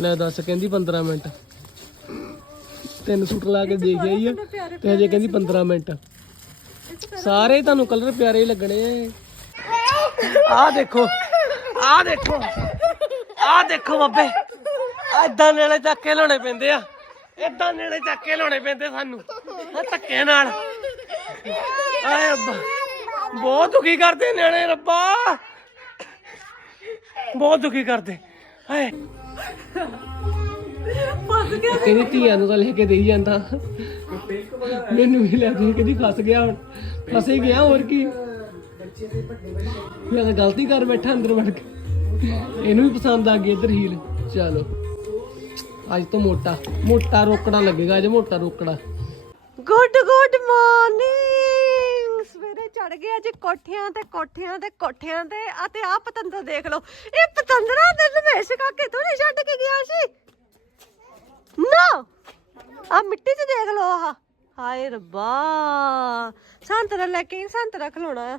ਲੈ ਦੱਸ, ਕਹਿੰਦੀ 15 ਮਿੰਟ। ਤਿੰਨ ਸੂਟ ਲਾ ਕੇ ਦੇਖ ਆਈ ਆ, ਤੇ ਹਜੇ ਕਹਿੰਦੀ 15 ਮਿੰਟ। ਸਾਰੇ ਤੁਹਾਨੂੰ ਕਲਰ ਪਿਆਰੇ ਹੀ ਲੱਗਣੇ ਆ। ਆਹ ਦੇਖੋ ਆਹ ਦੇਖੋ ਆਹ ਦੇਖੋ ਬੱਬੇ। ਐਦਾਂ ਨੇੜੇ ਚੱਕ ਕੇ ਲਾਉਣੇ ਪੈਂਦੇ ਆ। ਏਦਾਂ ਨੇੜੇ ਚੱਕ ਕੇ ਲਾਉਣੇ ਪੈਂਦੇ ਸਾਨੂੰ, ਆ ਧੱਕੇ ਨਾਲ। ਆਏ ਰੱਬਾ ਬਹੁਤ ਦੁਖੀ ਕਰਦੇ ਨਿਆਣੇ ਰੱਬਾ। ਬਹੁਤ ਦੁਖੀ ਕਰਦੇ। ਹਾਏ ਕਹਿੰਦੀ ਧੀਆਂ ਨੂੰ ਤਾਂ ਲੈ ਕੇ ਦੇਈ ਜਾਂਦਾ। ਮੈਨੂੰ ਵੀ ਲੈ ਦੇ ਕਹਿੰਦੀ ਫਸ ਗਿਆ ਹੁਣ। ਫਸੇ ਗਿਆ ਹੋਰ ਕੀ। ਮੈਂ ਤਾਂ ਗਲਤੀ ਕਰ ਬੈਠਾ ਅੰਦਰ ਵੜ ਕੇ। ਇਹਨੂੰ ਵੀ ਪਸੰਦ ਆ ਗਈ ਇਧਰ ਹੀਲ। ਚਲੋ। ਅੱਜ ਤੋਂ ਮੋਟਾ। ਮੋਟਾ ਰੋਕੜਾ ਲੱਗੇਗਾ ਅੱਜ ਮੋਟਾ ਰੋਕੜਾ। ਗੁੱਡ ਗੁੱਡ ਮਾਰਨਿੰਗ ਚੜ ਗਏ ਅੱਜ ਕੋਠਿਆਂ ਤੇ ਕੋਠਿਆਂ ਤੇ ਕੋਠਿਆਂ ਤੇ। ਆ ਤੇ ਆ ਪਤੰਦਰ ਦੇਖ ਲਓ। ਇਹ ਪਤੰਦਰਾ ਤੇ ਰਮੇਸ਼ ਕਾਕੇ ਥੋੜੇ ਛੱਡ ਕੇ ਗਿਆ ਸੀ। ਨਾ! ਆ ਮਿੱਟੀ 'ਚ ਦੇਖ ਲਓ ਆਹ। ਹਾਏ ਰੱਬਾ! ਸੰਤਰਾ ਲੈ ਕੇ ਸੰਤਰਾ ਖਲੋਣਾ ਆ।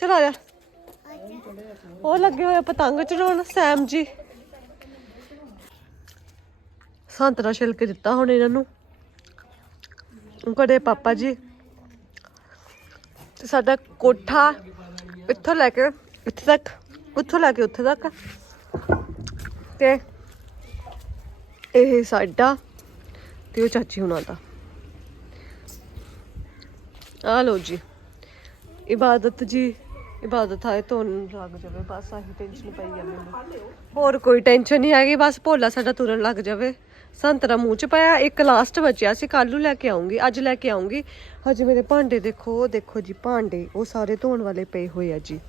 ਚਲੋ ਆ ਜਾ। ਉਹ ਲੱਗੇ ਹੋਏ ਪਤੰਗ ਚੜਾਉਣ, ਸੈਮ ਜੀ। ਸੰਤਰਾ ਛਿਲਕ ਦਿੱਤਾ ਹੁਣ ਇਹਨਾਂ ਨੂੰ। ਕਦੇ ਪਾਪਾ ਜੀ ਸਾਡਾ ਕੋਠਾ ਇੱਥੋਂ ਲੈ ਕੇ, ਇੱਥੇ ਤੱਕ, ਉੱਥੋਂ ਲੈ ਕੇ ਉੱਥੇ ਤੱਕ। ਤੇ ਇਹ ਸਾਡਾ ਤੇ ਉਹ ਚਾਚੀ ਹੁਣਾਂ ਦਾ। ਆ ਲੋ ਜੀ, ਇਬਾਦਤ ਜੀ, ਇਬਾਦਤ ਆਏ ਤੁਹਾਨੂੰ ਲੱਗ ਜਾਵੇ, ਬਸ ਆਹੀ ਟੈਨਸ਼ਨ ਪਈ ਆ ਮੈਨੂੰ। ਹੋਰ ਕੋਈ ਟੈਨਸ਼ਨ ਨਹੀਂ ਹੈਗੀ, ਬਸ ਭੋਲਾ ਸਾਡਾ ਤੁਰਨ ਲੱਗ ਜਾਵੇ। ਸੰਤਰਾ ਮੂੰਹ ਚ ਪਾਇਆ, ਇੱਕ ਲਾਸਟ ਬਚਿਆ ਸੀ ਕੱਲ ਨੂੰ ਲੈ ਕੇ ਆਉਂਗੀ, ਅੱਜ ਲੈ ਕੇ ਆਉਂਗੀ। ਹਜੇ ਮੇਰੇ ਭਾਂਡੇ ਦੇਖੋ, ਉਹ ਦੇਖੋ ਜੀ, ਭਾਂਡੇ, ਉਹ ਸਾਰੇ ਧੋਣ ਵਾਲੇ ਪਏ ਹੋਏ ਆ ਜੀ।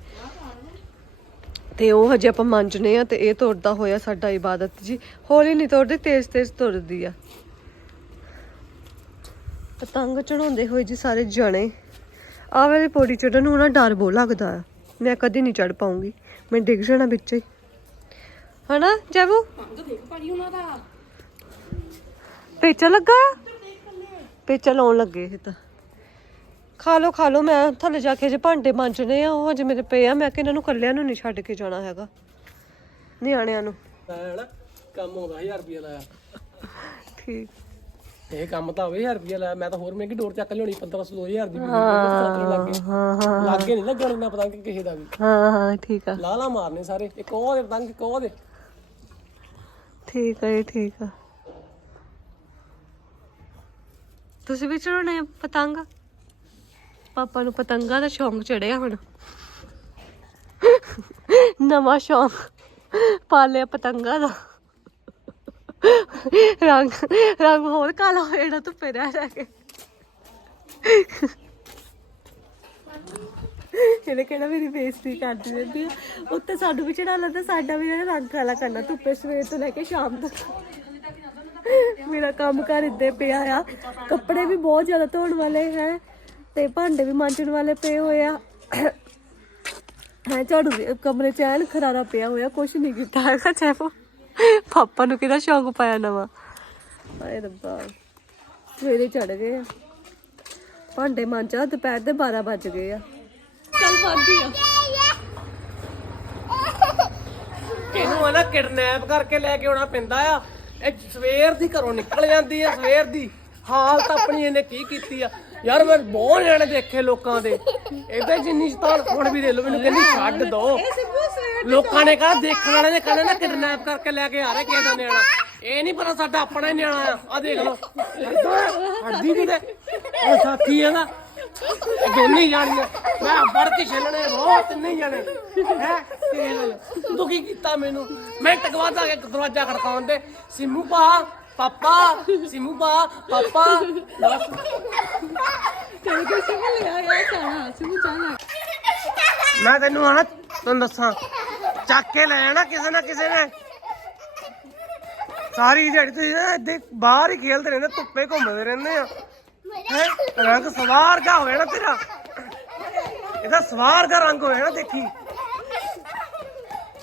ਤੇ ਉਹ ਹਜੇ ਆਪਾਂ ਮਾਂਜਨੇ ਆ ਤੇ ਇਹ ਤੋੜਦਾ ਹੋਇਆ ਸਾਡਾ ਇਬਾਦਤ ਜੀ। ਹੌਲੀ ਨਹੀਂ ਤੋੜਦੀ, ਤੇਜ਼ ਤੇਜ਼ ਤੁਰਦੀ ਆ। ਪਤੰਗ ਚੜਾਉਂਦੇ ਹੋਏ ਜੀ ਸਾਰੇ ਜਣੇ। ਆ ਵਾਲੀ ਪੌੜੀ ਚੜਨ ਨੂੰ ਨਾ ਡਰ ਬਹੁਤ ਲੱਗਦਾ ਆ। ਮੈਂ ਕਦੀ ਨਹੀਂ ਚੜ ਪਾਉਂਗੀ। ਮੈਂ ਡਿੱਗ ਜਾਣਾ ਵਿੱਚ। ਹੀ ਹਨਾ, ਜੈਬੂ? ਪੇਚਾ ਲੱਗਾ? ਪੇਚਾ ਲਾਉਣ ਲੱਗੇ ਇਹ ਤਾਂ। ਖਾ ਲੋ ਖਾ ਲੋ ਮੈਂ ਥੱਲੇ ਜਾ ਕੇ ਜੇ ਭਾਂਡੇ ਮਾਂਜਣੇ ਆ ਉਹ ਅਜੇ ਮੇਰੇ ਪਏ ਆ ਮੈਂ ਕਿ ਇਹਨਾਂ ਨੂੰ ਕੱਲਿਆਂ ਨੂੰ ਨਹੀਂ ਛੱਡ ਕੇ ਜਾਣਾ ਹੈਗਾ ਨਿਆਣਿਆਂ ਨੂੰ। ਕੰਮ ਆਉਂਦਾ 1000 ਰੁਪਏ ਲਾਇਆ। ਠੀਕ। ਇਹ ਕੰਮ ਤਾਂ ਹੋਵੇ 1000 ਰੁਪਏ ਲਾਇਆ ਮੈਂ ਤਾਂ ਹੋਰ ਮਹਿੰਗੀ ਡੋਰ ਚੱਕ ਲਿਆਉਣੀ 1500 2000 ਦੀ ਲੱਗੇ। ਹਾਂ ਹਾਂ ਲੱਗੇ ਨਹੀਂ ਲੱਗਣ ਨਾ ਪਤੰਗ ਕਿਸੇ ਦਾ ਵੀ। ਹਾਂ ਹਾਂ ਠੀਕ ਆ। ਲਾਲਾ ਮਾਰਨੇ ਸਾਰੇ ਇੱਕ ਉਹ ਦੇ ਪਤੰਗ ਇੱਕ ਉਹ ਦੇ। ਠੀਕ ਆ ਜੀ ਠੀਕ ਆ। ਤੁਸੀਂ ਵੀ ਚੜਾਉਣੇ ਆ ਪਤੰਗ? ਪਾਪਾ ਨੂੰ ਪਤੰਗਾਂ ਦਾ ਸ਼ੌਂਕ ਚੜਿਆ ਹੁਣ। ਨਵਾਂ ਸ਼ੌਂਕ ਪਾਲਿਆ ਪਤੰਗਾਂ ਦਾ। ਰੰਗ ਰੰਗ ਹੋਰ ਕਾਲਾ ਹੋ ਜਾਣਾ, ਧੁੱਪੇ ਰਹਿ ਰਹਿ ਕੇ। ਇਹਨੇ ਕਿਹੜਾ ਮੇਰੀ ਬੇਇੱਜ਼ਤੀ ਕਰਦੀ ਰਹਿੰਦੀ ਆ ਉੱਤੇ ਸਾਨੂੰ ਵੀ ਚੜਾ ਲੈਂਦਾ, ਸਾਡਾ ਵੀ ਜਿਹੜਾ ਰੰਗ ਕਾਲਾ ਕਰਨਾ, ਧੁੱਪੇ ਸਵੇਰ ਤੋਂ ਲੈ ਕੇ ਸ਼ਾਮ ਤੱਕ। ਮੇਰਾ ਕੰਮ ਕਰ ਇੱਦੇ ਪਿਆ ਆ। ਕੱਪੜੇ ਵੀ ਬਹੁਤ ਜ਼ਿਆਦਾ ਧੋਣ ਵਾਲੇ ਹੈ ਤੇ ਭਾਂਡੇ ਵੀ ਮਾਂਜਣ ਵਾਲੇ ਪਏ ਹੋਏ ਆ। ਹੈ ਝਾੜੂ ਵੀ ਕਮਰੇ ਚ ਐਨ ਖਰਾਰਾ ਪਿਆ ਹੋਇਆ ਕੁਛ ਨਹੀਂ ਕੀਤਾ ਹੈਗਾ ਚੈਪੋ ਪਾਪਾ ਨੂੰ ਕਿਹਦਾ ਸ਼ੌਂਕ ਪਾਇਆ ਨਵਾਂ। ਹਾਏ ਰੱਬਾ ਸਵੇਰੇ ਚੜ ਗਏ ਆ। ਭਾਂਡੇ ਮਾਂਜਾ ਦੁਪਹਿਰ ਦੇ 12 ਵੱਜ ਗਏ ਆ। ਚੱਲ ਪਾਉਂਦੀ ਆ। ਇਹਨੂੰ ਆ ਨਾ ਕਿਡਨੈਪ ਕਰਕੇ ਲੈ ਕੇ ਆਉਣਾ ਪੈਂਦਾ ਆ। ਇਹ ਸਵੇਰ ਦੀ ਘਰੋਂ ਨਿਕਲ ਜਾਂਦੀ ਆ ਸਵੇਰ ਦੀ। ਹਾਲਤ ਆਪਣੀ ਇਹਨੇ ਕੀ ਕੀਤੀ ਆ? ਯਾਰ ਮੈਂ ਬਹੁਤ ਨਿਆਣੇ ਦੇਖੇ ਲੋਕਾਂ ਦੇ। ਇਹਦੇ ਜਿੰਨੀ ਸ਼ਤਾਨ ਹੁਣ ਵੀ ਦੇ ਲੋ ਮੈਨੂੰ ਕਹਿੰਦੀ ਛੱਡ ਦੋ। ਲੋਕਾਂ ਨੇ ਕਹਾ ਦੇਖਣ ਵਾਲੇ ਨੇ ਕਹਿੰਦੇ ਨਾ ਕਿਡਨੈਪ ਕਰਕੇ ਲੈ ਕੇ ਆ ਰਹੇ ਕਿਸੇ ਦਾ ਨਿਆਣਾ। ਇਹ ਨਹੀਂ ਪਤਾ ਸਾਡਾ ਆਪਣਾ ਹੀ ਨਿਆਣਾ ਆ। ਆ ਦੇਖ ਲਓ। ਹੱਡੀ ਕਿਤੇ। ਇਹ ਸਾਥੀ ਆ ਨਾ। ਦੋਨੇ ਜਾਣੀਆਂ। ਮੈਂ ਵੜ ਕੇ ਛੱਲਣੇ ਬਹੁਤ ਨਹੀਂ ਜਾਣੇ। ਹੈ? ਤੂੰ ਕੀ ਕੀਤਾ ਮੈਨੂੰ? ਮੈਂ ਟਕਵਾਦਾ ਕੇ ਦਰਵਾਜ਼ਾ ਖੜਕਾਉਣ ਦੇ। ਸਿੰਮੂ ਪਾ ਪਾਪਾ ਸਿੰਮੂ ਪਾ ਪਾਪਾ। ਬਸ। ਮੈਂ ਤੈਨੂੰ ਆਣਾ ਤੈਨੂੰ ਦੱਸਾਂ। ਚੱਕ ਕੇ ਲੈ ਆਣਾ ਕਿਸੇ ਨਾ ਕਿਸੇ ਨੇ। ਸਾਰੀ ਦਿਹਾੜੀ ਤੇ ਇੱਥੇ ਬਾਹਰ ਹੀ ਖੇਲਦੇ ਰਹਿੰਦੇ ਧੁੱਪੇ ਘੁੰਮਦੇ ਰਹਿੰਦੇ ਆ। ਹੈ? ਰੰਗ ਸਵਾਰ ਦਾ ਹੋਇਆ ਨਾ ਤੇਰਾ। ਇਹਦਾ ਸਵਾਰ ਦਾ ਰੰਗ ਹੋਇਆ ਨਾ ਦੇਖੀ।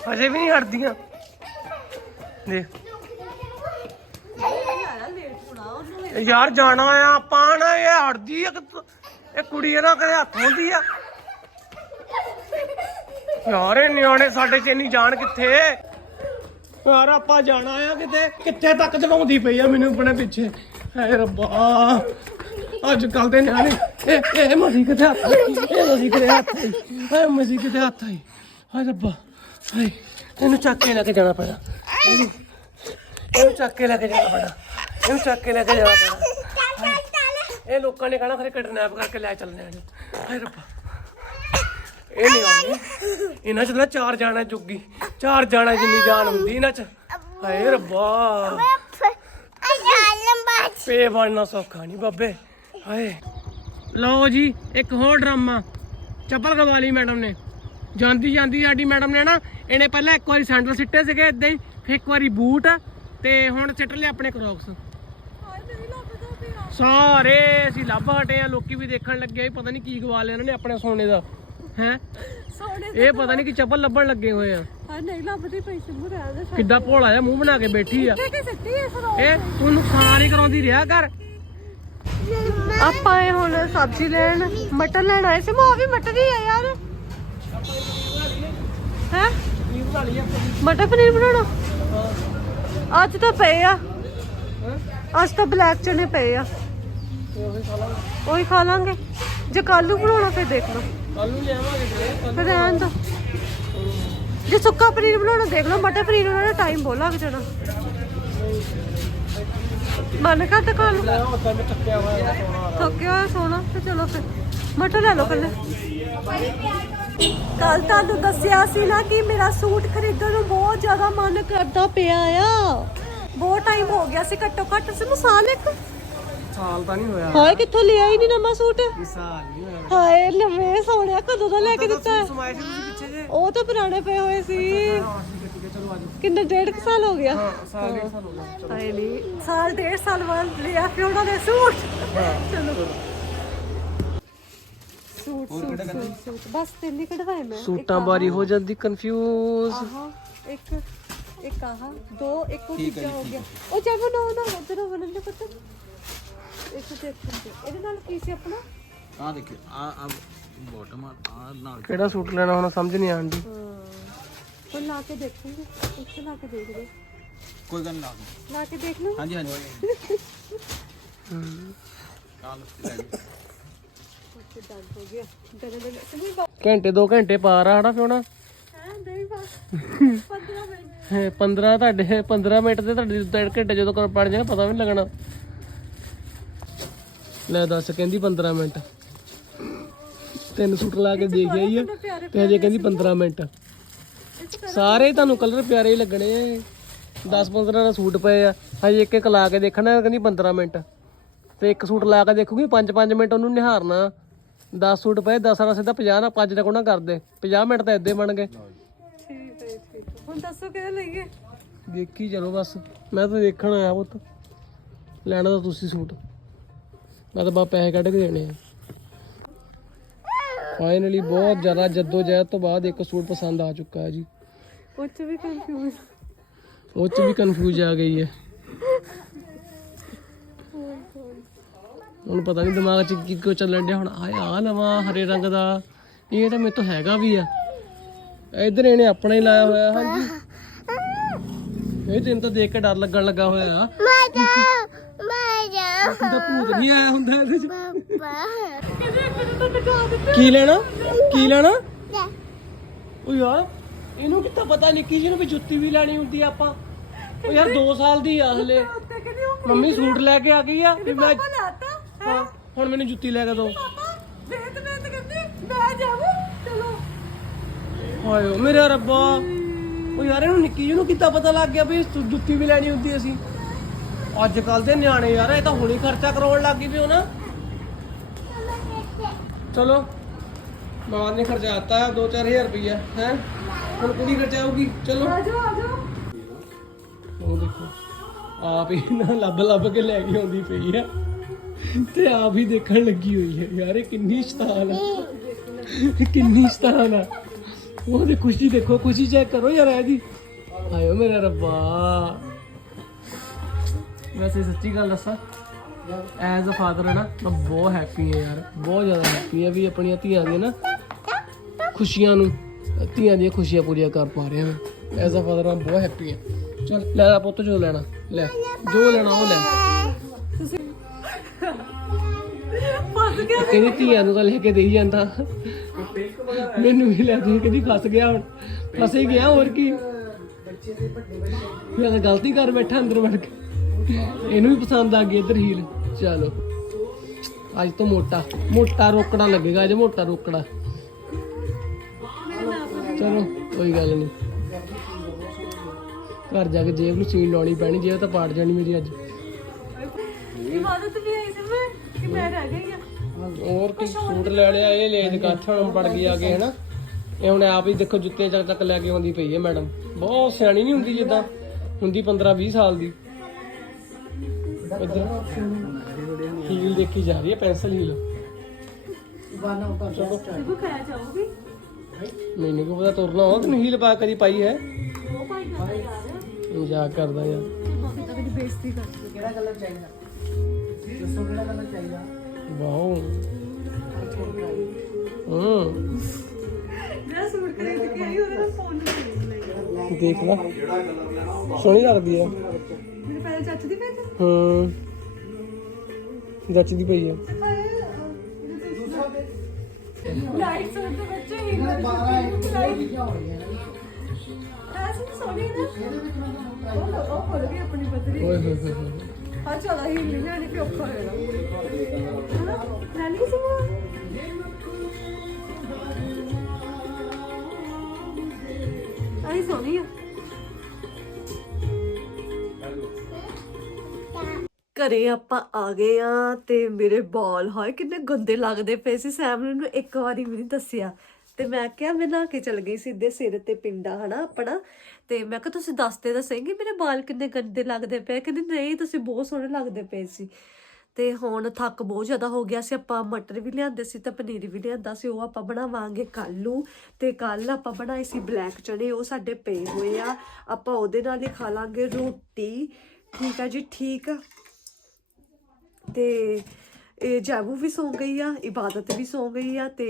ਹਜੇ ਵੀ ਨਹੀਂ ਹਟਦੀਆਂ। ਦੇਖ। ਯਾਰ ਜਾਣਾ ਆ, ਆਪਾਂ ਨਾ ਇਹ ਹਟਦੀ ਆ ਕਿ ਇਹ ਕੁੜੀ ਇਹਦਾ ਕਦੇ ਹੱਥ ਹੁੰਦੀ ਆ? ਯਾਰ ਇਹ ਨਿਆਣੇ ਸਾਡੇ ਚ ਇੰਨੀ ਜਾਣ ਕਿੱਥੇ? ਯਾਰ ਆਪਾਂ ਜਾਣਾ ਆ ਕਿਤੇ ਕਿੱਥੇ ਤੱਕ ਜਗਾਉਂਦੀ ਪਈ ਆ ਮੈਨੂੰ ਆਪਣੇ ਪਿੱਛੇ। ਹਾਏ ਰੱਬਾ। ਅੱਜ ਕੱਲ ਦੇ ਨਿਆਣੇ ਇਹ ਇਹ ਮਸੀ ਕਿਤੇ ਹੱਥ ਆਈ, ਇਹ ਮਸੀ ਕਿਤੇ ਹੱਥ ਆਈ? ਹਾਏ ਮਸੀ ਕਿਤੇ ਹੱਥ ਆਈ? ਹਾਏ ਰੱਬਾ। ਹਾਏ ਇਹਨੂੰ ਚੱਕ ਕੇ ਲੈ ਕੇ ਜਾਣਾ ਪੈਣਾ। ਇਹਨੂੰ ਇਹਨੂੰ ਚੱਕ ਕੇ ਲੈ ਕੇ ਜਾਣਾ ਪੈਣਾ। ਇਹਨੂੰ ਚੱਕ ਕੇ ਲੈ ਕੇ ਜਾਣਾ ਪੈਣਾ। ਹਾਏ। ਇਹ ਲੋਕਾਂ ਨੇ ਕਹਣਾ ਖਰੇ ਕਿਡਨੈਪ ਕਰਕੇ ਲੈ ਚੱਲਣੇ ਆ ਹਾਏ ਰੱਬਾ। ਇਹ ਨਹੀਂ ਆਉਣੀ ਇਹਨਾਂ ਚ ਤਾਂ ਚਾਰ ਜਾਣਾ ਜੁਗੀ ਚਾਰ ਜਾਣਾ ਜਿੰਨੀ ਜਾਨ ਹੁੰਦੀ ਇਹਨਾਂ ਚ। ਹਾਏ ਰੱਬਾ। ਪੇ ਬਣਨਾ ਸੌਖਾ ਨਹੀਂ ਬਾਬੇ। ਹਾਏ। ਲਓ ਜੀ ਇੱਕ ਹੋਰ ਡਰਾਮਾ। ਚੱਪਲ ਗਵਾ ਲਈ ਮੈਡਮ ਨੇ। ਜਾਂਦੀ ਜਾਂਦੀ ਸਾਡੀ ਮੈਡਮ ਨੇ ਨਾ ਇਹਨੇ ਪਹਿਲਾਂ ਇੱਕ ਵਾਰੀ ਸੈਂਡਲ ਸਿੱਟੇ ਸੀਗੇ ਇਦਾਂ ਹੀ ਫਿਰ ਇੱਕ ਵਾਰੀ ਬੂਟ ਤੇ ਹੁਣ ਸਿੱਟ ਲਿਆ ਆਪਣੇ ਕਰੌਕਸ ਸਾਰੇ ਅਸੀਂ ਲੱਭ ਹਟੇ ਆ ਲੋਕੀ ਵੀ ਦੇਖਣ ਲੱਗੇ ਪਤਾ ਨਹੀਂ ਕੀ ਗਵਾ ਲਿਆ ਇਹਨਾਂ ਨੇ ਆਪਣੇ ਸੋਨੇ ਦਾ। ਹੈ? ਸੋਨੇ ਇਹ ਪਤਾ ਨਹੀਂ ਕਿ ਚੱਪਲ ਲੱਭਣ ਲੱਗੇ ਹੋਏ ਆ। ਹਾਂ ਨਹੀਂ ਲੱਭਦੀ ਪਈ ਸਿੰਮੂ ਰਹਿ ਦੇ ਕਿੱਦਾਂ ਭੋਲਾ ਜਿਹਾ ਮੂੰਹ ਬਣਾ ਕੇ ਬੈਠੀ ਆ। ਕਿ ਸੱਟੀ ਇਸ ਰੋ ਇਹ ਤੂੰ ਨੁਕਸਾਨ ਹੀ ਕਰਾਉਂਦੀ ਰਿਹਾ ਕਰ। ਆਪਾਂ ਇਹ ਹੁਣ ਸਬਜ਼ੀ ਲੈਣ ਮਟਰ ਲੈਣ ਆਏ ਸੀ ਮੋ ਵੀ ਮਟਰ ਹੀ ਆ ਯਾਰ। ਹੈ? ਮਟਰ ਪਨੀਰ ਬਣਾਉਣਾ? ਅੱਜ ਤਾਂ ਪਏ ਆ। ਅੱਜ ਤਾਂ ਬਲੈਕ ਚਨੇ ਪਏ ਆ। ਉਹੀ ਖਾ ਲਾਂਗੇ। ਜੇ ਕੱਲ ਬਣਾਉਣਾ ਫਿਰ ਦੇਖ ਲਓ। ਕੱਲ ਲਿਆਵਾਂਗੇ ਫਿਰ ਫਿਰ ਰਹਿਣ ਦੋ। ਜੇ ਸੁੱਕਾ ਪਨੀਰ ਬਣਾਉਣਾ ਦੇਖ ਲਓ ਮਟਰ ਪਨੀਰ ਬਣਾਉਣਾ ਟਾਈਮ ਬਹੁਤ ਲੱਗ ਜਾਣਾ। ਮਨ ਕਰਦਾ ਕੱਲ ਥੱਕਿਆ ਹੋਇਆ ਸੋਣਾ ਤੇ ਚਲੋ ਫਿਰ। ਮਟਰ ਲੈ ਲਓ ਕੱਲੇ ਕੱਲ ਤੁਹਾਨੂੰ ਦੱਸਿਆ ਸੀ ਨਾ ਕਿ ਮੇਰਾ ਸੂਟ ਖਰੀਦਣ ਨੂੰ ਬਹੁਤ ਜ਼ਿਆਦਾ ਮਨ ਕਰਦਾ ਪਿਆ ਆ। ਬਹੁਤ ਟਾਈਮ ਹੋ ਗਿਆ ਸੀ ਘੱਟੋ ਘੱਟ ਸੀ ਸਾਲ ਇੱਕ। ਸਾਲ ਤਾਂ ਨਹੀਂ ਹੋਇਆ। ਹਾਏ ਕਿੱਥੋਂ ਲਿਆ ਹੀ ਨਹੀਂ ਨਵਾਂ ਸੂਟ? ਸਾਲ ਨਹੀਂ ਹੋਇਆ। ਹਾਏ ਨਵੇਂ ਸੋਹਣਿਆ ਕਦੋਂ ਦਾ ਲੈ ਕੇ ਦਿੱਤਾ? ਸਮਾਏ ਸੀ ਉਹ ਤਾਂ ਪੁਰਾਣੇ ਪਏ ਹੋਏ ਸੀ। ਕਿੰਨਾ ਡੇਢ ਕੁ ਸਾਲ ਹੋ ਗਿਆ? ਹਾਂ ਸਾਲ ਡੇਢ ਸਾਲ ਹੋ ਗਿਆ ਸਾਲ ਡੇਢ ਸਾਲ ਬਾਅਦ ਲਿਆ ਫਿਰ ਉਹਨਾਂ ਨੇ ਸੂਟ। ਚਲੋ। Suit suit suit suit. ਬਸ ਤਿੰਨ ਹੀ ਕਢਵਾਏ ਮੈਂ। ਸੂਟਾਂ ਬਾਰੀ ਹੋ ਜਾਂਦੀ ਕਨਫਿਊਜ਼ ਆਹਾ ਇੱਕ ਇੱਕ ਆਹਾ ਦੋ ਇੱਕ ਉਹ ਤੀਜਾ ਹੋ ਗਿਆ। ਉਹ ਜਬ ਨਾ ਨਾ ਉਧਰ ਬਣਨ ਦੇ ਪਤਾ। ਇੱਕ ਦੇਖਣ ਦੇ ਇਹਦੇ ਨਾਲ ਕੀ ਸੀ ਆਪਣਾ? ਆ ਦੇਖਿਓ ਆ ਆ ਬਾਟਮ ਆ ਨਾਲ ਕਿਹੜਾ ਸੂਟ ਲੈਣਾ ਹੁਣ ਸਮਝ ਨਹੀਂ ਆਉਂਦੀ ਹਾਂ। ਉਹ ਲਾ ਕੇ ਦੇਖੂੰਗੇ ਇੱਥੇ ਲਾ ਕੇ ਦੇਖ ਲਓ। ਕੋਈ ਗੱਲ ਨਾ ਲਾ ਕੇ। ਦੇਖ ਲਓ। ਹਾਂਜੀ ਹਾਂਜੀ। ਕਾਲ ਲੈ ਜਾਓ ਉੱਥੇ ਦੰਦ ਹੋ ਗਿਆ। ਗਲੇ ਦੇ ਬਾ ਘੰਟੇ 2 ਘੰਟੇ ਪਾਰ ਆ ਹਨਾ ਫਿਉਣਾ ਹਾਂ ਨਹੀਂ ਬਸ 15 ਮਿੰਟ। 15 ਤੁਹਾਡੇ 15 ਮਿੰਟ ਤੇ ਤੁਹਾਡੇ 3 ਘੰਟੇ ਜਦੋਂ ਕਰ ਪੜ ਜਾਣਾ ਪਤਾ ਵੀ ਨਹੀਂ ਲੱਗਣਾ। ਲੈ ਦੱਸ ਕਹਿੰਦੀ 15 ਮਿੰਟ। ਤਿੰਨ ਸੂਟ ਲਾ ਕੇ ਦੇਖ ਆਈ ਆ ਤੇ ਹਜੇ ਕਹਿੰਦੀ 15 ਮਿੰਟ। ਸਾਰੇ ਤੁਹਾਨੂੰ ਕਲਰ ਪਿਆਰੇ ਹੀ ਲੱਗਣੇ 10 15 ਦਾ ਸੂਟ ਪਏ ਆ। ਹਜੇ ਇੱਕ ਇੱਕ ਲਾ ਕੇ ਦੇਖਣਾ ਕਹਿੰਦੀ 15 ਮਿੰਟ। ਤੇ ਇੱਕ ਸੂਟ ਲਾ ਕੇ ਦੇਖੂਗੀ 5 5 ਮਿੰਟ ਉਹਨੂੰ ਨਿਹਾਰਨਾ। 10 ਸੂਟ ਪਏ 10 ਵਾਲਾ ਸਿੱਧਾ 50 ਨਾਲ 5 ਦਾ ਕੋਣਾ ਕਰਦੇ 50 ਮਿੰਟ ਤਾਂ ਏਦਾਂ ਹੀ ਬਣ ਗਏ। ਠੀਕ ਹੈ ਠੀਕ ਹੈ। ਹੁਣ ਦੱਸੋ ਕਿਹੜਾ ਲਈਏ ਦੇਖੀ ਚਲੋ ਬਸ। ਮੈਂ ਤਾਂ ਦੇਖਣ ਆਇਆ ਪੁੱਤ। ਲੈਣਾ ਤਾਂ ਤੁਸੀਂ ਸੂਟ। ਮੈਂ ਤਾਂ ਬਾ ਪੈਸੇ ਕੱਢ ਕੇ ਦੇਣੇ ਆ। ਫਾਈਨਲੀ ਬਹੁਤ ਜ਼ਿਆਦਾ ਜੱਦੋ ਜਹਿਦ ਤੋਂ ਬਾਅਦ ਇੱਕ ਸੂਟ ਪਸੰਦ ਆ ਚੁੱਕਾ ਹੈ ਜੀ। ਉਹ ਚ ਵੀ ਕਨਫਿਊਜ਼ ਉਹ ਚ ਵੀ ਕਨਫਿਊਜ਼ ਆ ਗਈ ਹੈ। ਹੁਣ ਪਤਾ ਨਹੀਂ ਦਿਮਾਗ 'ਚ ਕੀ ਕੁ ਚੱਲਣ ਡਿਆ ਹੁਣ ਆਇਆ ਆ ਨਵਾਂ ਹਰੇ ਰੰਗ ਦਾ। ਇਹ ਤਾਂ ਮੇਰੇ ਤੋਂ ਹੈਗਾ ਵੀ ਆ। ਇਧਰ ਇਹਨੇ ਆਪਣਾ ਹੀ ਲਾਇਆ ਹੋਇਆ ਹਾਂਜੀ। ਇਹ ਦਿਨ ਤਾਂ ਦੇਖ ਕੇ ਡਰ ਲੱਗਣ ਲੱਗਾ ਹੋਇਆ ਆ। ਤਾਂ ਭੂਤ ਨਹੀਂ ਆਇਆ ਹੁੰਦਾ ਇਹਦੇ 'ਚ। ਕੀ ਲੈਣਾ? ਕੀ ਲੈਣਾ? ਉਹ ਯਾਰ ਇਹਨੂੰ ਕਿੱਥਾ ਪਤਾ ਨਿੱਕੀ ਜੀ ਨੂੰ ਵੀ ਜੁੱਤੀ ਵੀ ਲੈਣੀ ਹੁੰਦੀ ਆ ਆਪਾਂ। ਉਹ ਯਾਰ 2 ਸਾਲ ਦੀ ਆ ਹਲੇ। ਮੰਮੀ ਸੂਟ ਲੈ ਕੇ ਆ ਗਈ ਆ ਵੀ ਮੈਂ ਪਾਪਾ ਲਾਤਾ ਹਾਂ, ਹੁਣ ਮੈਨੂੰ ਜੁੱਤੀ ਲੈ ਕੇ ਦੋ। ਪਾਪਾ ਵੇਤ ਵੇਤ ਕਹਿੰਦੀ ਮੈਂ ਜਾਵਾਂ। ਚਲੋ। ਹਾਏ ਓ ਮੇਰੇ ਰੱਬਾ। ਉਹ ਯਾਰ ਇਹਨੂੰ ਨਿੱਕੀ ਜੀ ਨੂੰ ਕਿੱਦਾਂ ਪਤਾ ਲੱਗ ਗਿਆ ਵੀ ਇਸ ਜੁੱਤੀ ਵੀ ਲੈਣੀ ਹੁੰਦੀ ਅਸੀਂ? ਅੱਜ ਕੱਲ ਦੇ ਨਿਆਣੇ ਯਾਰ ਇਹ ਤਾਂ ਹੁਣੇ ਖਰਚਾ ਕਰਾਉਣ ਲੱਗ ਗਏ ਵੀ ਉਹ ਨਾ। ਚਲੋ ਮਾਂ ਨੇ ਖਰਚਾਤਾ 2-4000 ਰੁਪਇਆ ਹੈ? ਹੁਣ ਕੁੜੀ ਖਰਚਾਊਗੀ ਚਲੋ। ਆ ਜਾਓ ਆ ਜਾਓ। ਉਹ ਦੇਖੋ ਆਪ ਹੀ ਨਾ ਲੱਭ ਲੱਭ ਕੇ ਲੈ ਕੇ ਆਉਂਦੀ ਪਈ ਆ। ਤੇ ਆਪ ਹੀ ਦੇਖਣ ਲੱਗੀ ਹੋਈ ਹੈ ਯਾਰ ਇਹ ਕਿੰਨੀ ਸ਼ਤਾਨ ਆ। ਇਹ ਕਿੰਨੀ ਸ਼ਤਾਨ ਆ। ਉਹ ਦੇ ਖੁਸ਼ੀ ਦੇਖੋ ਖੁਸ਼ੀ ਚੈੱਕ ਕਰੋ ਯਾਰ ਇਹਦੀ ਆਇਓ ਮੇਰਾ ਰੱਬਾ। ਵੈਸੇ ਸੱਚੀ ਗੱਲ ਦੱਸਾਂ ਐਜ਼ ਅ ਫਾਦਰ ਹੈ ਨਾ ਮੈਂ ਬਹੁਤ ਹੈਪੀ ਹਾਂ ਯਾਰ ਬਹੁਤ ਜ਼ਿਆਦਾ ਹੈਪੀ ਹਾਂ ਵੀ ਆਪਣੀਆਂ ਧੀਆਂ ਦੀਆਂ ਨਾ ਖੁਸ਼ੀਆਂ ਨੂੰ ਧੀਆਂ ਦੀਆਂ ਖੁਸ਼ੀਆਂ ਪੂਰੀਆਂ ਕਰ ਪਾ ਰਿਹਾ ਮੈਂ। ਐਜ਼ ਅ ਫਾਦਰ ਮੈਂ ਬਹੁਤ ਹੈਪੀ ਹਾਂ। ਚੱਲ ਲੈ ਆ ਪੁੱਤ ਜੋ ਲੈਣਾ ਲੈ ਜੋ ਲੈਣਾ ਉਹ ਲੈ। ਫਸ ਗਿਆ ਕਹਿੰਦੀ ਧੀਆਂ ਨੂੰ ਤਾਂ ਲੈ ਕੇ ਦੇਈ ਜਾਂਦਾ। ਮੈਨੂੰ ਵੀ ਲੈ ਦੇ ਕਹਿੰਦੀ ਫਸ ਗਿਆ ਹੁਣ ਫਸ ਗਿਆ ਹੋਰ ਕੀ। ਮੈਂ ਤਾਂ ਗਲਤੀ ਕਰ ਬੈਠਾ ਅੰਦਰ ਵੜ ਕੇ। ਇਹਨੂੰ ਵੀ ਪਸੰਦ ਆ ਗਈ ਇਧਰ ਹੀਲ। ਚਲੋ। ਅੱਜ ਤੋਂ ਮੋਟਾ। ਮੋਟਾ ਰੋਕੜਾ ਲੱਗੇਗਾ ਅੱਜ ਮੋਟਾ ਰੋਕੜਾ। ਚਲੋ ਕੋਈ ਗੱਲ ਨਹੀਂ ਘਰ ਜਾ ਕੇ ਜੇਬ ਨੂੰ ਸੀਨ ਲਾਉਣੀ ਪੈਣੀ ਜੇਬ ਤਾਂ ਪਾੜ ਜਾਣੀ ਮੇਰੀ ਅੱਜ। ਇਬਾਦਤ ਵੀ ਆਈ ਸੀ ਮੈਂ? ਕਿ ਮੈਂ ਰਹਿ ਗਈ ਆ? ਹੋਰ ਕੀ ਸੂਟ ਲੈ ਲਿਆ ਇਹ ਲੈ ਦੇ ਕਾਠਣ ਪੜ ਗਈ ਆ ਕੇ ਹਨਾ? ਇਹ ਹੁਣ ਆਪ ਹੀ ਦੇਖੋ ਜੁੱਤੇ ਚੱਕ ਚੱਕ ਲੈ ਕੇ ਆਉਂਦੀ ਪਈ ਹੈ ਮੈਡਮ। ਬਹੁਤ ਸਿਆਣੀ ਨਹੀਂ ਹੁੰਦੀ ਜਿੱਦਾਂ। ਹੁੰਦੀ 15 20 ਸਾਲ ਦੀ। ਇੱਧਰ। ਹੀਲ ਦੇਖੀ ਜਾ ਰਹੀ ਹੈ ਪੈਨਸਲ ਹੀਲ ਤੂੰ ਖਾਇਆ ਚਾਹੋਗੀ? ਮੈਨੂੰ ਕੀ ਪਤਾ ਤੁਰਨਾ ਹੋ ਤੈਨੂੰ ਹੀਲ ਪਾ ਕਦੀ ਪਾਈ ਹੈ? ਉਹ ਭਾਈ ਕਰਦਾ ਯਾਰ। ਮਜ਼ਾਕ ਕਰਦਾ ਯਾਰ। ਮੰਮੀ ਤਾਂ ਮੇਰੀ ਬੇਇੱਜ਼ਤੀ ਕਰਦੀ ਕਿਹੜਾ ਕਲਰ ਚਾਹੀਦਾ? ਦੱਸੋ ਕਿਹੜਾ ਕਲਰ ਚਾਹੀਦਾ? ਵਾਓ। ਹੂੰ। ਜਿਹੜਾ ਸੂਟ ਖਰੀਦ ਕੇ ਆਈ ਉਹਦੇ ਨਾਲ ਫੋਨ ਨਹੀਂ ਲਈ ਦੇਖ ਲੈ। ਸੋਹਣੀ ਲੱਗਦੀ ਹੈ। ਮੇਰੇ ਪਹਿਲੇ ਚਾਚੂ ਦੀ ਪੈਂਟ ਹੂੰ। ਜੱਚਦੀ ਪਈ ਲਾਈਟ ਹੀ ਨਾ। ਉਹ ਆਪਣੀ ਓਏ ਹੋਏ ਹੋਏ ਹੋਏ। ਆ ਚਲਾ ਹੀ ਨਹੀਂ ਲੈਣੀ ਕਿ ਔਖਾ ਹੋਏਗਾ ਹਨਾ? ਲੈ ਲਈ ਸੀ ਮੈਂ ਆਈ ਸੋਹਣੀ ਆ। ਘਰੇ ਆਪਾਂ ਆ ਗਏ ਆ ਤੇ ਮੇਰੇ ਬਾਲ, ਹਾਏ, ਕਿੰਨੇ ਗੰਦੇ ਲੱਗਦੇ ਪਏ ਸੀ। ਸੈਮ ਨੇ ਮੈਨੂੰ ਇੱਕ ਵਾਰੀ ਵੀ ਨਹੀਂ ਦੱਸਿਆ। ਤੇ ਮੈਂ ਕਿਹਾ, ਮੈਂ ਨਹਾ ਕੇ ਚਲ ਗਈ ਸਿੱਧੇ ਸਿਰ ਤੇ ਪਿੰਡਾ, ਹਨਾ, ਆਪਣਾ। ਤੇ ਮੈਂ ਕਿਹਾ, ਤੁਸੀਂ ਦੱਸਦੇ ਦੱਸੇਂਗੇ ਮੇਰੇ ਬਾਲ ਕਿੰਨੇ ਗੰਦੇ ਲੱਗਦੇ ਪਏ। ਕਹਿੰਦੇ, ਨਹੀਂ, ਤੁਸੀਂ ਬਹੁਤ ਸੋਹਣੇ ਲੱਗਦੇ ਪਏ ਸੀ। ਤੇ ਹੁਣ ਥੱਕ ਬਹੁਤ ਜ਼ਿਆਦਾ ਹੋ ਗਿਆ ਸੀ। ਆਪਾਂ ਮਟਰ ਵੀ ਲਿਆਂਦੇ ਸੀ ਤੇ ਪਨੀਰ ਵੀ ਲਿਆਂਦਾ ਸੀ। ਉਹ ਆਪਾਂ ਬਣਾਵਾਂਗੇ ਕੱਲ ਨੂੰ। ਤੇ ਕੱਲ ਆਪਾਂ ਬਣਾਏ ਸੀ ਬਲੈਕ ਚਣੇ ਉਹ ਸਾਡੇ ਪਏ ਹੋਏ ਆ। ਆਪਾਂ ਉਹਦੇ ਨਾਲ ਹੀ ਖਾ ਲਾਂਗੇ ਰੋਟੀ। ਠੀਕ ਆ ਜੀ, ਠੀਕ ਆ? ਤੇ ਇਹ ਜਾਬੂ ਵੀ ਸੌਂ ਗਈ ਆ, ਇਬਾਦਤ ਵੀ ਸੌਂ ਗਈ ਆ ਤੇ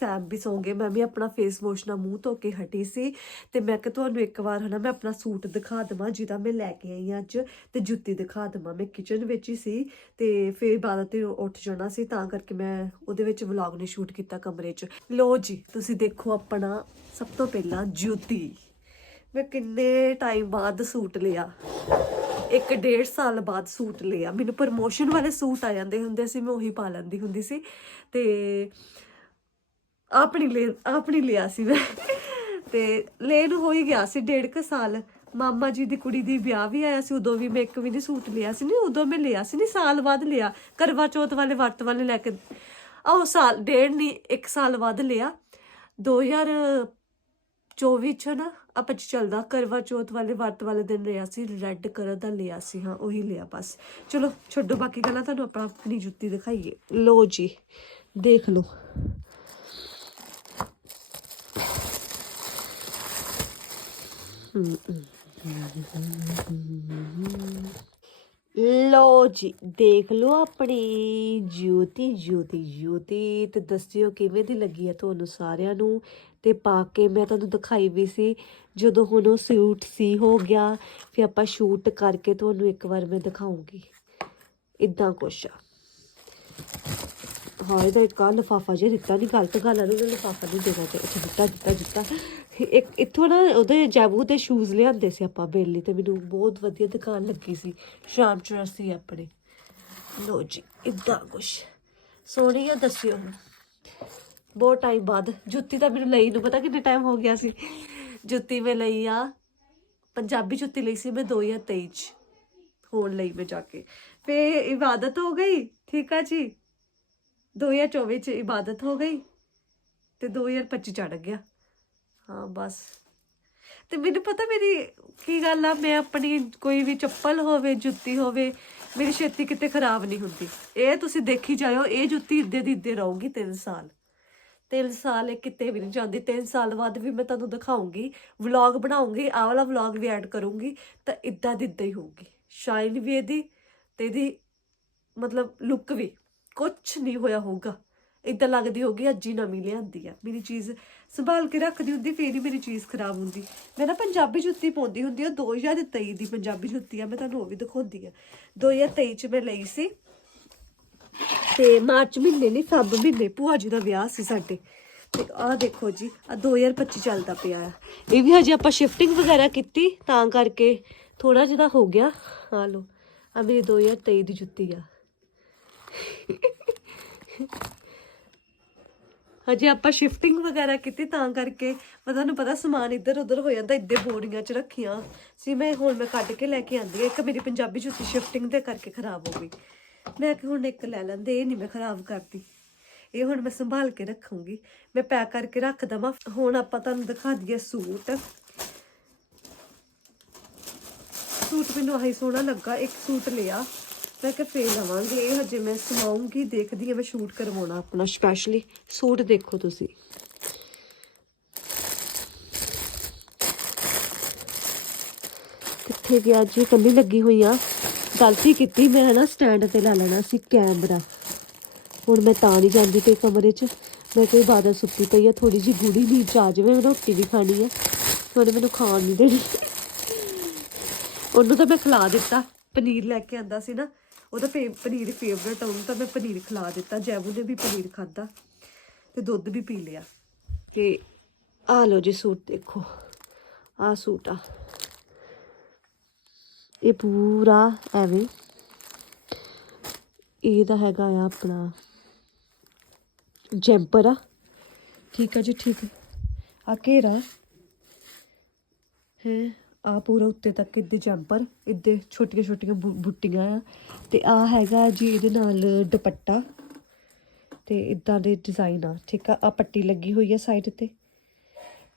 ਸੈਮ ਵੀ ਸੌਂ ਗਏ। ਮੈਂ ਵੀ ਆਪਣਾ ਫੇਸ ਵਾਸ਼ ਨਾਲ ਮੂੰਹ ਧੋ ਕੇ ਹਟੀ ਸੀ ਤੇ ਮੈਂ ਕਿ ਤੁਹਾਨੂੰ ਇੱਕ ਵਾਰ ਹਨਾ ਮੈਂ ਆਪਣਾ ਸੂਟ ਦਿਖਾ ਦਵਾਂ ਜਿਹਦਾ ਮੈਂ ਲੈ ਕੇ ਆਈ ਹਾਂ ਅੱਜ ਤੇ ਜੁੱਤੀ ਦਿਖਾ ਦਵਾਂ। ਮੈਂ ਕਿਚਨ ਵਿੱਚ ਹੀ ਸੀ ਤੇ ਫਿਰ ਇਬਾਦਤ ਨੇ ਉੱਠ ਜਾਣਾ ਸੀ ਤਾਂ ਕਰਕੇ ਮੈਂ ਉਹਦੇ ਵਿੱਚ ਵਲੌਗ ਨੇ ਸ਼ੂਟ ਕੀਤਾ ਕਮਰੇ 'ਚ। ਲੋ ਜੀ, ਤੁਸੀਂ ਦੇਖੋ ਆਪਣਾ ਸਭ ਤੋਂ ਪਹਿਲਾਂ ਜੁੱਤੀ। ਮੈਂ ਕਿੰਨੇ ਟਾਈਮ ਬਾਅਦ ਸੂਟ ਲਿਆ। ਇੱਕ ਡੇਢ ਸਾਲ ਬਾਅਦ ਸੂਟ ਲਿਆ। ਮੈਨੂੰ ਪ੍ਰਮੋਸ਼ਨ ਵਾਲੇ ਸੂਟ ਆ ਜਾਂਦੇ ਹੁੰਦੇ ਸੀ, ਮੈਂ ਉਹੀ ਪਾ ਲੈਂਦੀ ਹੁੰਦੀ ਸੀ। ਤੇ ਆਪਣੀ ਲੈ, ਆਪਣੀ ਲਿਆ ਸੀ ਮੈਂ। ਤੇ ਲੈਣ ਹੋ ਹੀ ਗਿਆ ਸੀ ਡੇਢ ਕੁ ਸਾਲ। ਮਾਮਾ ਜੀ ਦੀ ਕੁੜੀ ਦੀ ਵਿਆਹ ਵੀ ਆਇਆ ਸੀ, ਉਦੋਂ ਵੀ ਮੈਂ ਇੱਕ ਵੀ ਨਹੀਂ ਸੂਟ ਲਿਆ ਸੀ। ਨਹੀਂ, ਉਦੋਂ ਮੈਂ ਲਿਆ ਸੀ, ਨਹੀਂ, ਸਾਲ ਬਾਅਦ ਲਿਆ। ਕਰਵਾ ਚੌਥ ਵਾਲੇ ਵਰਤ ਵਾਲੇ ਲੈ ਕੇ, ਆਹ ਸਾਲ, ਡੇਢ ਨਹੀਂ, ਇੱਕ ਸਾਲ ਬਾਅਦ ਲਿਆ। 2024 ਚ ਨਾ ਆਪਾਂ ਚੱਲਦਾ, ਕਰਵਾ ਚੌਥ ਵਾਲੇ ਵਰਤ ਵਾਲੇ ਦਿਨ ਲਿਆ ਸੀ ਰੈੱਡ ਕਲਰ ਦਾ ਲਿਆ ਸੀ, ਹਾਂ, ਉਹੀ ਲਿਆ ਬਸ। ਚਲੋ, ਛੱਡੋ ਬਾਕੀ ਗੱਲਾਂ, ਤੁਹਾਨੂੰ ਆਪਾਂ ਆਪਣੀ ਜੁੱਤੀ ਦਿਖਾਈਏ। ਲੋ ਜੀ, ਦੇਖ ਲਓ। ਲੋ ਜੀ, ਦੇਖ ਲਓ ਆਪਣੀ ਜੋਤੀ ਜੋਤੀ ਜੋਤੀ। ਤੇ ਦੱਸਿਓ ਕਿਵੇਂ ਦੀ ਲੱਗੀ ਹੈ ਤੁਹਾਨੂੰ ਸਾਰਿਆਂ ਨੂੰ? ਤੇ ਪਾ ਕੇ ਮੈਂ ਤੁਹਾਨੂੰ ਦਿਖਾਈ ਵੀ ਸੀ। ਜਦੋਂ ਹੁਣ ਉਹ ਸੂਟ ਸੀ, ਹੋ ਗਿਆ। ਫਿਰ ਆਪਾਂ ਸ਼ੂਟ ਕਰਕੇ ਤੁਹਾਨੂੰ ਇੱਕ ਵਾਰ ਮੈਂ ਦਿਖਾਉਂਗੀ। ਇਦਾਂ ਕੁਛ ਆ। ਹਾਂ, ਇਹਦਾ ਇੱਕ ਆ ਲਫਾਫਾ ਜਿਹਾ ਦਿੱਤਾ ਨਹੀਂ ਗਲਤ ਗੱਲ ਆ ਇਹਦਾ ਲਫਾਫਾ ਨਹੀਂ ਦੇਣਾ ਚਾਹੀਦਾ। ਅੱਛਾ, ਦਿੱਤਾ ਦਿੱਤਾ ਦਿੱਤਾ। ਇੱਕ, ਇੱਥੋਂ ਨਾ ਉਹਦੇ ਜੈਬੂ ਦੇ ਸ਼ੂਜ਼ ਲਿਆਂਦੇ ਸੀ ਆਪਾਂ ਬੇਲੀ ਤੇ, ਮੈਨੂੰ ਬਹੁਤ ਵਧੀਆ ਦੁਕਾਨ ਲੱਗੀ ਸੀ। ਸ਼ਾਮ ਚੁਰਸੀ ਆਪਣੇ। ਲੋ ਜੀ ਇਦਾਂ ਕੁਛ। ਸੋਹਣੀ ਆ, ਦੱਸਿਓ ਹੁਣ। ਬਹੁਤ ਟਾਈਮ ਬਾਅਦ। ਜੁੱਤੀ ਤਾਂ ਮੈਨੂੰ ਲਈ ਨੂੰ ਪਤਾ ਕਿੰਨੇ ਟਾਈਮ ਹੋ ਗਿਆ ਸੀ। ਜੁੱਤੀ ਮੈਂ ਲਈ ਆ, ਪੰਜਾਬੀ ਜੁੱਤੀ ਲਈ ਸੀ ਮੈਂ 2023 ਚ, ਹੋਣ ਲਈ ਮੈਂ ਜਾ ਕੇ। ਫੇ ਇਬਾਦਤ ਹੋ ਗਈ, ਠੀਕ ਆ ਜੀ? 2024 ਚ ਇਬਾਦਤ ਹੋ ਗਈ ਤੇ 2025 ਚੜ ਗਿਆ। ਹਾਂ, ਬਸ। ਤੇ ਮੈਨੂੰ ਪਤਾ ਮੇਰੀ ਕੀ ਗੱਲ ਆ, ਮੈਂ ਆਪਣੀ ਕੋਈ ਵੀ ਚੱਪਲ ਹੋਵੇ, ਜੁੱਤੀ ਹੋਵੇ, ਮੇਰੀ ਛੇਤੀ ਕਿਤੇ ਖਰਾਬ ਨਹੀਂ ਹੁੰਦੀ। ਇਹ ਤੁਸੀਂ ਦੇਖੀ ਜਾਇਓ, ਇਹ ਜੁੱਤੀ ਇੱਦੇ ਦੀ ਇੱਦੇ ਰਹੂਗੀ 3 ਸਾਲ। ਤਿੰਨ ਸਾਲ ਇਹ ਕਿਤੇ ਵੀ ਨਹੀਂ ਜਾਂਦੀ, ਤਿੰਨ ਸਾਲ ਬਾਅਦ ਵੀ ਮੈਂ ਤੁਹਾਨੂੰ ਦਿਖਾਉਂਗੀ ਵਲੌਗ ਬਣਾਉਂਗੀ, ਆਹ ਵਾਲਾ ਵਲੌਗ ਵੀ ਐਡ ਕਰੂੰਗੀ, ਤਾਂ ਇਦਾਂ ਦੀ ਹੀ ਹੋਊਗੀ। ਸ਼ਾਈਨ ਵੀ ਇਹਦੀ ਤੇ ਇਹਦੀ ਮਤਲਬ ਲੁੱਕ ਵੀ ਕੁਝ ਨਹੀਂ ਹੋਇਆ ਹੋਊਗਾ। ਇਦਾਂ ਲੱਗਦੀ ਹੋਗੀ ਅੱਜ ਹੀ ਨਵੀਂ ਲਿਆਂਦੀ ਆ। ਮੇਰੀ ਚੀਜ਼ ਸੰਭਾਲ ਕੇ ਰੱਖਦੀ ਹੁੰਦੀ, ਫੇਰ ਹੀ ਮੇਰੀ ਚੀਜ਼ ਖਰਾਬ ਹੁੰਦੀ। ਮੈਂ ਨਾ ਪੰਜਾਬੀ ਜੁੱਤੀ ਪਾਉਂਦੀ ਹੁੰਦੀ ਆ 2023 ਦੀ ਪੰਜਾਬੀ ਜੁੱਤੀ ਆ, ਮੈਂ ਤੁਹਾਨੂੰ ਉਹ ਵੀ ਦਿਖਾਉਂਦੀ ਆ। 2023 ਚ ਮੈਂ ਲਈ ਸੀ ਤੇ ਮਾਰਚ ਮਹੀਨੇ ਨਹੀਂ ਫੱਬ ਮਹੀਨੇ ਭੂਆ ਜੀ ਦਾ ਵਿਆਹ ਸੀ ਸਾਡੇ। ਤੇ ਆਹ ਦੇਖੋ ਜੀ ਆ 2025 ਚੱਲਦਾ ਪਿਆ ਆ। ਇਹ ਵੀ ਹਜੇ ਆਪਾਂ ਸ਼ਿਫਟਿੰਗ ਵਗੈਰਾ ਕੀਤੀ, ਤਾਂ ਕਰਕੇ ਥੋੜਾ ਜਿਹਾ ਹੋ ਗਿਆ। ਆ ਲੋ ਆ ਮੇਰੀ 2023 ਦੀ ਜੁੱਤੀ ਆ। ਹਜੇ ਆਪਾਂ ਸ਼ਿਫਟਿੰਗ ਵਗੈਰਾ ਕੀਤੀ, ਤਾਂ ਕਰਕੇ ਮੈਂ ਤੁਹਾਨੂੰ ਪਤਾ ਸਮਾਨ ਇੱਧਰ ਉੱਧਰ ਹੋ ਜਾਂਦਾ, ਇੱਦੇ ਬੋਰੀਆਂ 'ਚ ਰੱਖੀਆਂ। ਸੀ ਮੈਂ, ਹੁਣ ਮੈਂ ਕੱਢ ਕੇ ਲੈ ਕੇ ਆਂਦੀ ਆ ਇੱਕ ਮੇਰੀ ਪੰਜਾਬੀ ਜੁੱਤੀ ਸ਼ਿਫਟਿੰਗ ਦੇ ਕਰਕੇ ਖਰਾਬ ਹੋ ਗਈ। ਮੈਂ ਕਿ ਹੁਣ ਇੱਕ ਲੈ ਲੈਂਦੇ, ਇਹ ਨਹੀਂ ਮੈਂ ਖਰਾਬ ਕਰਦੀ। ਇਹ ਹੁਣ ਮੈਂ ਸੰਭਾਲ ਕੇ ਰੱਖੂੰਗੀ। ਮੈਂ ਪੈਕ ਕਰਕੇ ਰੱਖ ਦਵਾਂ। ਹੁਣ ਆਪਾਂ ਤੁਹਾਨੂੰ ਦਿਖਾ ਦਈਏ ਸੂਟ। ਸੂਟ ਮੈਨੂੰ ਆਹੀ ਸੋਹਣਾ ਲੱਗਾ। ਇੱਕ ਸੂਟ ਲਿਆ। ਮੈਂ ਕਿਹਾ ਫੇਰ ਲਵਾਂਗੇ। ਇਹ ਹਜੇ ਮੈਂ ਸਮਾਉਂਗੀ ਦੇਖਦੀ ਹਾਂ ਮੈਂ ਸ਼ੂਟ ਕਰਵਾਉਣਾ ਆਪਣਾ ਸਪੈਸ਼ਲੀ ਸੂਟ ਦੇਖੋ ਤੁਸੀਂ। ਕਿੱਥੇ ਗਿਆ ਜੀ? ਕੰਨੀ ਲੱਗੀ ਹੋਈ ਆ। ਗਲਤੀ ਕੀਤੀ, ਮੈਂ ਨਾ ਸਟੈਂਡ ਤੇ ਲਾ ਲੈਣਾ ਸੀ ਕੈਮਰਾ ਹੁਣ ਮੈਂ ਤਾਂ ਨਹੀਂ ਜਾਂਦੀ ਤੇ ਕਮਰੇ 'ਚ। ਮੈਂ ਕੋਈ ਬਾਦਲ ਸੁੱਤੀ ਪਈ ਆ ਥੋੜੀ ਜੀ ਗੂੜੀ ਨੀਂਦ 'ਚ ਆ ਜਾਵੇ, ਮੈਂ ਰੋਟੀ ਵੀ ਖਾਣੀ ਆ। ਉਹਨੇ ਮੈਨੂੰ ਖਾਣ ਨਹੀਂ ਦੇਣੀ। ਉਹਨੂੰ ਤਾਂ ਮੈਂ ਖਿਲਾ ਦਿੱਤਾ, ਪਨੀਰ ਲੈ ਕੇ ਆਂਦਾ ਸੀ ਨਾ। ਉਹਦਾ ਫੇ, ਪਨੀਰ ਫੇਵਰਟ ਆ, ਉਹਨੂੰ ਤਾਂ ਮੈਂ ਪਨੀਰ ਖਿਲਾ ਦਿੱਤਾ। ਜੈਬੂ ਨੇ ਵੀ ਪਨੀਰ ਖਾਦਾ ਤੇ ਦੁੱਧ ਵੀ ਪੀ ਲਿਆ। ਤੇ ਆ ਲਓ ਜੀ ਸੂਟ ਦੇਖੋ। ਆ ਸੂਟ ਆ। ਇਹ ਪੂਰਾ ਐਵੇਂ ਇਹਦਾ ਹੈਗਾ ਆ ਆਪਣਾ ਜੈਂਪਰ ਆ। ਠੀਕ ਆ ਜੀ, ਠੀਕ ਹੈ ਆ ਘੇਰਾ ਹੈ ਆ ਪੂਰਾ ਉੱਤੇ ਤੱਕ ਇੱਦੇ ਜੈਂਪਰ ਇੱਦੇ ਛੋਟੀਆਂ ਛੋਟੀਆਂ ਬੁ- ਬੁੱਟੀਆਂ ਆ। ਤੇ ਆ ਹੈਗਾ ਜੀ ਇਹਦੇ ਨਾਲ ਦੁਪੱਟਾ। ਤੇ ਇਦਾਂ ਦੇ ਡਿਜ਼ਾਈਨ ਆ। ਠੀਕ ਆ ਆ ਪੱਟੀ ਲੱਗੀ ਹੋਈ ਆ ਸਾਈਡ ਤੇ।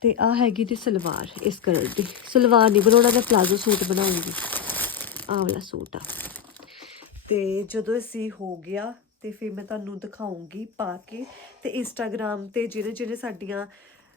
ਤੇ ਆ ਹੈਗੀ ਦੀ ਸਲਵਾਰ, ਇਸ ਕਲਰ ਦੀ। ਸਲਵਾਰ ਨਹੀਂ ਬਣਾਉਣਾ, ਮੈਂ ਪਲਾਜ਼ੋ ਸੂਟ ਬਣਾਉਂਗੀ। ਆ ਵਾਲਾ ਸੂਟ ਆ। ਤੇ ਜਦੋਂ ਅਸੀਂ ਹੋ ਗਿਆ ਤੇ ਫਿਰ ਮੈਂ ਤੁਹਾਨੂੰ ਦਿਖਾਉਂਗੀ ਪਾ ਕੇ ਤੇ ਇੰਸਟਾਗ੍ਰam ਤੇ ਜਿਹੜੇ ਜਿਹੜੇ ਸਾਡੀਆਂ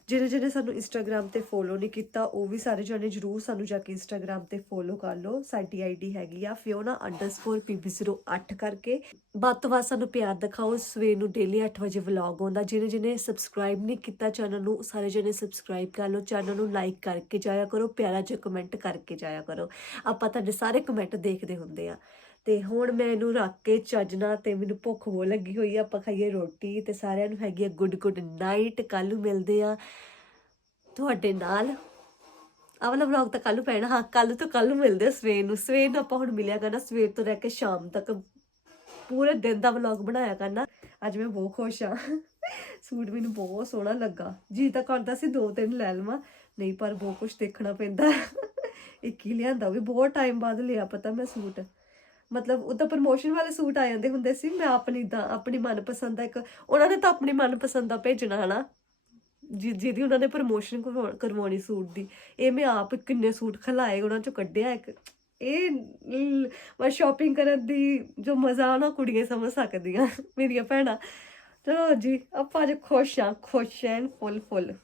ਜਿਹੜੇ ਜਿਹੜੇ ਸਾਨੂੰ ਇੰਸਟਾਗ੍ਰam ਤੇ ਫੋਲੋ ਨਹੀਂ ਕੀਤਾ, ਉਹ ਵੀ ਸਾਰੇ ਜਣੇ ਜਰੂਰ ਸਾਨੂੰ ਜਾ ਕੇ ਇੰਸਟਾਗ੍ਰam ਤੇ ਫੋਲੋ ਕਰ ਲਓ। ਸਾਡੀ ਆਈਡੀ ਹੈਗੀ ਆ fiona_pb08 ਕਰਕੇ। ਵੱਧ ਤੋਂ ਵੱਧ ਸਾਨੂੰ ਪਿਆਰ ਦਿਖਾਓ। ਸਵੇਰ ਨੂੰ ਡੇਲੀ 8 ਵਜੇ ਵਲੌਗ ਆਉਂਦਾ। ਜਿਹਨੇ ਜਿਹਨੇ ਸਬਸਕ੍ਰਾਈਬ ਨਹੀਂ ਕੀਤਾ ਚੈਨਲ ਨੂੰ, ਸਾਰੇ ਜਣੇ ਸਬਸਕ੍ਰਾਈਬ ਕਰ ਲਓ। ਚੈਨਲ ਨੂੰ ਲਾਈਕ ਕਰਕੇ ਜਾਇਆ ਕਰੋ। ਪਿਆਰਾ ਜਿਹਾ ਕਮੈਂਟ ਕਰਕੇ ਜਾਇਆ ਕਰੋ। ਆਪਾਂ ਤੁਹਾਡੇ ਸਾਰੇ ਕਮੈਂਟ ਦੇਖਦੇ ਹੁੰਦੇ ਆ। ਤੇ ਹੁਣ ਮੈਂ ਇਹਨੂੰ ਰੱਖ ਕੇ ਚੱਜਣਾ ਤੇ ਮੈਨੂੰ ਭੁੱਖ ਬਹੁਤ ਲੱਗੀ ਹੋਈ ਆ, ਆਪਾਂ ਖਾਈਏ ਰੋਟੀ ਤੇ ਸਾਰਿਆਂ ਨੂੰ ਹੈਗੀ ਆ ਗੁੱਡ ਗੁੱਡ ਨਾਈਟ ਕੱਲ ਨੂੰ ਮਿਲਦੇ ਆ ਤੁਹਾਡੇ ਨਾਲ। ਆਹ ਵਾਲਾ ਵਲੌਗ ਤਾਂ ਕੱਲ ਨੂੰ ਪੈਣਾ, ਹਾਂ ਕੱਲ ਤੋਂ ਕੱਲ ਨੂੰ ਮਿਲਦੇ ਆ, ਸਵੇਰ ਨੂੰ ਸਵੇਰ ਨੂੰ ਆਪਾਂ ਹੁਣ ਮਿਲਿਆ ਕਰਨਾ, ਸਵੇਰ ਤੋਂ ਲੈ ਕੇ ਸ਼ਾਮ ਤੱਕ ਪੂਰੇ ਦਿਨ ਦਾ ਵਲੌਗ ਬਣਾਇਆ ਕਰਨਾ। ਅੱਜ ਮੈਂ ਬਹੁਤ ਖੁਸ਼ ਆ, ਸੂਟ ਮੈਨੂੰ ਬਹੁਤ ਸੋਹਣਾ ਲੱਗਾ, ਜੀ ਤਾਂ ਕਰਦਾ ਸੀ ਦੋ ਤਿੰਨ ਲੈ ਲਵਾਂ, ਨਹੀਂ ਪਰ ਬਹੁਤ ਕੁਝ ਦੇਖਣਾ ਪੈਂਦਾ, ਇੱਕ ਹੀ ਲਿਆਂਦਾ ਉਹ ਵੀ ਬਹੁਤ ਟਾਈਮ ਬਾਅਦ ਲਿਆ, ਪਤਾ ਮੈਂ ਸੂਟ। ਮਤਲਬ ਉਹ ਤਾਂ ਪ੍ਰਮੋਸ਼ਨ ਵਾਲੇ ਸੂਟ ਆ ਜਾਂਦੇ ਹੁੰਦੇ ਸੀ, ਮੈਂ ਆਪਣੀ ਦਾ, ਆਪਣੀ ਮਨਪਸੰਦ ਦਾ ਇੱਕ, ਉਹਨਾਂ ਨੇ ਤਾਂ ਆਪਣੀ ਮਨਪਸੰਦ ਦਾ ਭੇਜਣਾ ਹਨਾ। ਜਿ- ਜਿਹਦੀ ਉਹਨਾਂ ਨੇ ਪ੍ਰਮੋਸ਼ਨ ਕਰਵਾਉਣੀ ਸੂਟ ਦੀ। ਇਹ ਮੈਂ ਆਪ ਕਿੰਨੇ ਸੂਟ ਖਲਾਏ, ਉਹਨਾਂ ਚੋਂ ਕੱਢਿਆ ਇੱਕ। ਇਹ ਲ- ਮੈਂ ਸ਼ਾਪਿੰਗ ਕਰਨ ਦੀ ਜੋ ਮਜ਼ਾ ਆ ਕੁੜੀਆਂ ਸਮਝ ਸਕਦੀਆਂ, ਮੇਰੀਆਂ ਭੈਣਾਂ। ਚਲੋ ਜੀ, ਆਪਾਂ ਅੱਜ ਖੁਸ਼ ਆ ਖੁਸ਼ ਐਨ ਫੁੱਲ ਫੁੱਲ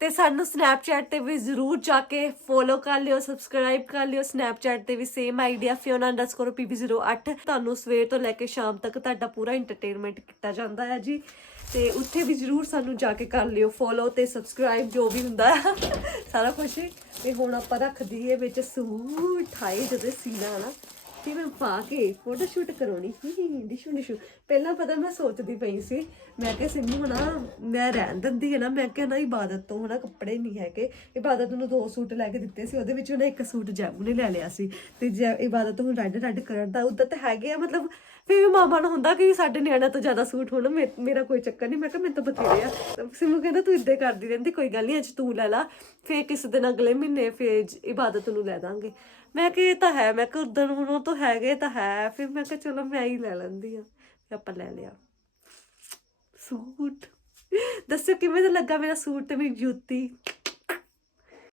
ਤੇ ਸਾਨੂੰ ਸਨੈਪਚੈਟ ਤੇ ਵੀ ਜ਼ਰੂਰ ਜਾ ਕੇ ਫੋਲੋ ਕਰ ਲਿਓ ਸਬਸਕ੍ਰਾਈਬ ਕਰ ਲਿਓ। ਸਨੈਪਚੈਟ ਤੇ ਵੀ ਸੇਮ ਆਈਡੀਆ fiona_pb08 ਤੁਹਾਨੂੰ ਸਵੇਰ ਤੋਂ ਲੈ ਕੇ ਸ਼ਾਮ ਤੱਕ ਤੁਹਾਡਾ ਪੂਰਾ ਐਂਟਰਟੇਨਮੈਂਟ ਕੀਤਾ ਜਾਂਦਾ ਹੈ ਜੀ। ਤੇ ਉੱਥੇ ਵੀ ਜ਼ਰੂਰ ਸਾਨੂੰ ਜਾ ਕੇ ਕਰ ਲਿਓ ਫੋਲੋ ਤੇ ਸਬਸਕ੍ਰਾਈਬ ਜੋ ਵੀ ਹੁੰਦਾ ਹੈ। ਸਾਰਾ ਕੁਝ ਤੇ ਹੁਣ ਆਪਾਂ ਰੱਖ ਦਈਏ ਵਿੱਚ ਸੂਟ। ਹਾਈ ਜਦੋਂ ਸੀਨਾ ਨਾ। ਫਿਰ ਮੈਂ ਪਾ ਕੇ ਫੋਟੋ ਸ਼ੂਟ ਕਰਾਉਣੀ ਸੀ। ਡਿਸ਼ੂ ਡਿਸ਼ੂ। ਪਹਿਲਾਂ ਪਤਾ ਮੈਂ ਸੋਚਦੀ ਪਈ ਸੀ, ਮੈਂ ਕਿਹਾ ਸਿੰਮੂ ਨਾ ਮੈਂ ਰਹਿਣ ਦਿੰਦੀ ਹੈ ਨਾ, ਮੈਂ ਕਿਹਾ ਨਾ ਇਬਾਦਤ ਤੋਂ ਹਨਾ ਕੱਪੜੇ ਨਹੀਂ ਹੈਗੇ। ਇਬਾਦਤ ਨੂੰ ਦੋ ਸੂਟ ਲੈ ਕੇ ਦਿੱਤੇ ਸੀ, ਉਹਦੇ ਵਿੱਚ ਉਹਨੇ ਇੱਕ ਸੂਟ ਜੈਮੂ ਨੇ ਲੈ ਲਿਆ ਸੀ। ਤੇ ਜੈ ਇਬਾਦਤ ਹੁਣ ਰੈੱਡ ਰੈੱਡ ਕਲਰ ਦਾ ਉਦਾਂ ਤਾਂ ਹੈਗੇ ਆ, ਮਤਲਬ ਫਿਰ ਵੀ ਮਾਮਾ ਨੂੰ ਹੁੰਦਾ ਕਿ ਸਾਡੇ ਨਿਆਣਿਆਂ ਤੋਂ ਜ਼ਿਆਦਾ ਸੂਟ ਹੋਣ ਮੇ- ਮੇਰਾ ਕੋਈ ਚੱਕਰ ਨਹੀਂ। ਮੈਂ ਕਿਹਾ ਮੈਨੂੰ ਤਾਂ ਬਥੇਰੇ ਆ। ਤਾਂ ਸਿੰਮੂ ਕਹਿੰਦਾ ਤੂੰ ਇੱਦਾਂ ਕਰਦੀ ਰਹਿੰਦੀ, ਕੋਈ ਗੱਲ ਨਹੀਂ, ਅੱਜ ਤੂੰ ਲੈ ਲਾ, ਫੇਰ ਕਿਸੇ ਦਿਨ ਅਗਲੇ ਮਹੀਨੇ ਫੇਰ ਇਬਾਦਤ ਨੂੰ ਲੈ ਦਾਂਗੇ। ਮੈਂ ਕਿ ਇਹ ਤਾਂ ਹੈ, ਮੈਂ ਕਿ ਉਦੋਂ ਹੁਣ ਉਹ ਹੈਗੇ ਤਾਂ ਹੈ। ਫਿਰ ਮੈਂ ਕਿਹਾ, ਚਲੋ, ਮੈਂ ਹੀ ਲੈ ਲੈਂਦੀ ਆ ਫਿਰ ਆਪਾਂ ਲੈ ਲਿਆ। ਸੂਟ। ਦੱਸੋ ਕਿਵੇਂ ਦਾ ਲੱਗਾ ਮੇਰਾ ਸੂਟ ਤੇ ਮੇਰੀ ਜੁੱਤੀ?